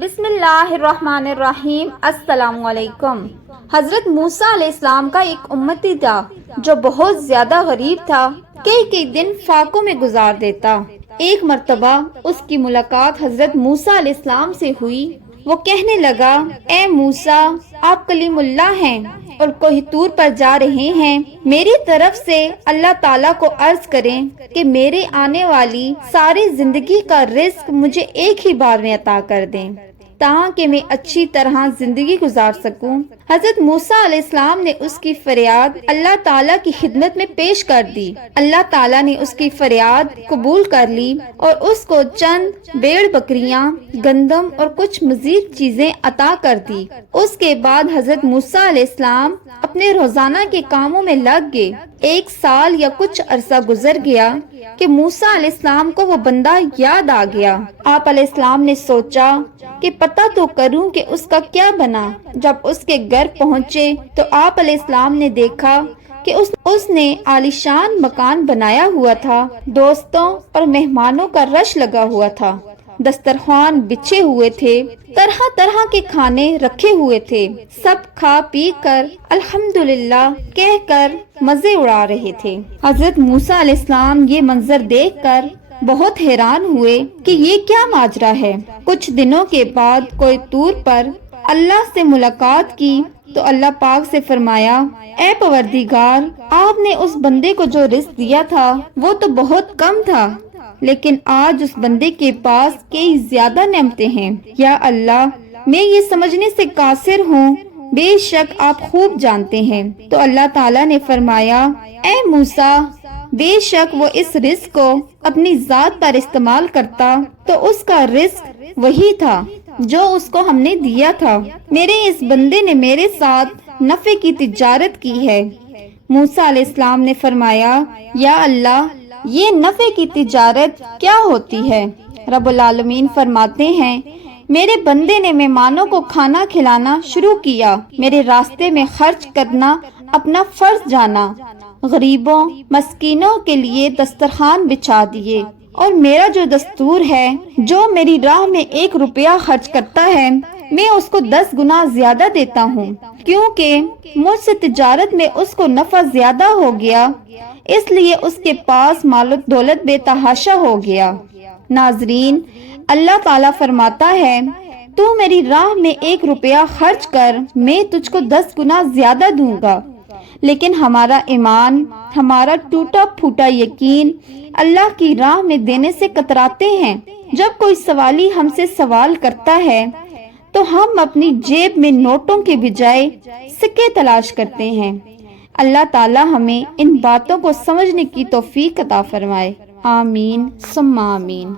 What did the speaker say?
بسم اللہ الرحمن الرحیم۔ السلام علیکم۔ حضرت موسیٰ علیہ السلام کا ایک امتی تھا جو بہت زیادہ غریب تھا، کئی دن فاقوں میں گزار دیتا۔ ایک مرتبہ اس کی ملاقات حضرت موسیٰ علیہ السلام سے ہوئی۔ وہ کہنے لگا، اے موسیٰ، آپ کلیم اللہ ہیں اور کوہ طور پر جا رہے ہیں، میری طرف سے اللہ تعالیٰ کو عرض کریں کہ میرے آنے والی ساری زندگی کا رزق مجھے ایک ہی بار میں عطا کر دیں تاکہ میں اچھی طرح زندگی گزار سکوں۔ حضرت موسیٰ علیہ السلام نے اس کی فریاد اللہ تعالیٰ کی خدمت میں پیش کر دی۔ اللہ تعالیٰ نے اس کی فریاد قبول کر لی اور اس کو چند بھیڑ بکریاں، گندم اور کچھ مزید چیزیں عطا کر دی۔ اس کے بعد حضرت موسیٰ علیہ السلام اپنے روزانہ کے کاموں میں لگ گئے۔ ایک سال یا کچھ عرصہ گزر گیا کہ موسیٰ علیہ السلام کو وہ بندہ یاد آ گیا۔ آپ علیہ السلام نے سوچا کہ پتہ تو کروں کہ اس کا کیا بنا۔ جب اس کے گھر پہنچے تو آپ علیہ السلام نے دیکھا کہ اس نے عالیشان مکان بنایا ہوا تھا، دوستوں اور مہمانوں کا رش لگا ہوا تھا، دسترخوان بچھے ہوئے تھے، طرح طرح کے کھانے رکھے ہوئے تھے، سب کھا پی کر الحمدللہ کہہ کر مزے اڑا رہے تھے۔ حضرت موسیٰ علیہ السلام یہ منظر دیکھ کر بہت حیران ہوئے کہ یہ کیا ماجرا ہے۔ کچھ دنوں کے بعد کوہ طور پر اللہ سے ملاقات کی تو اللہ پاک سے فرمایا، اے پروردگار، آپ نے اس بندے کو جو رزق دیا تھا وہ تو بہت کم تھا، لیکن آج اس بندے کے پاس کئی زیادہ نعمتیں ہیں۔ یا اللہ، میں یہ سمجھنے سے قاصر ہوں، بے شک آپ خوب جانتے ہیں۔ تو اللہ تعالیٰ نے فرمایا، اے موسیٰ، بے شک وہ اس رزق کو اپنی ذات پر استعمال کرتا تو اس کا رزق وہی تھا جو اس کو ہم نے دیا تھا۔ میرے اس بندے نے میرے ساتھ نفع کی تجارت کی ہے۔ موسیٰ علیہ السلام نے فرمایا، یا اللہ، یہ نفع کی تجارت کیا ہوتی ہے؟ رب العالمین فرماتے ہیں، میرے بندے نے مہمانوں کو کھانا کھلانا شروع کیا، میرے راستے میں خرچ کرنا اپنا فرض جانا، غریبوں مسکینوں کے لیے دسترخوان بچھا دیے، اور میرا جو دستور ہے، جو میری راہ میں 1 روپیہ خرچ کرتا ہے میں اس کو 10 گنا زیادہ دیتا ہوں، کیونکہ مجھ سے تجارت میں اس کو نفع زیادہ ہو گیا، اس لیے اس کے پاس مال و دولت بے تحاشا ہو گیا۔ ناظرین، اللہ تعالیٰ فرماتا ہے، تو میری راہ میں 1 روپیہ خرچ کر، میں تجھ کو 10 گنا زیادہ دوں گا۔ لیکن ہمارا ایمان، ہمارا ٹوٹا پھوٹا یقین اللہ کی راہ میں دینے سے کتراتے ہیں۔ جب کوئی سوالی ہم سے سوال کرتا ہے تو ہم اپنی جیب میں نوٹوں کے بجائے سکے تلاش کرتے ہیں۔ اللہ تعالی ہمیں ان باتوں کو سمجھنے کی توفیق عطا فرمائے۔ آمین ثم آمین۔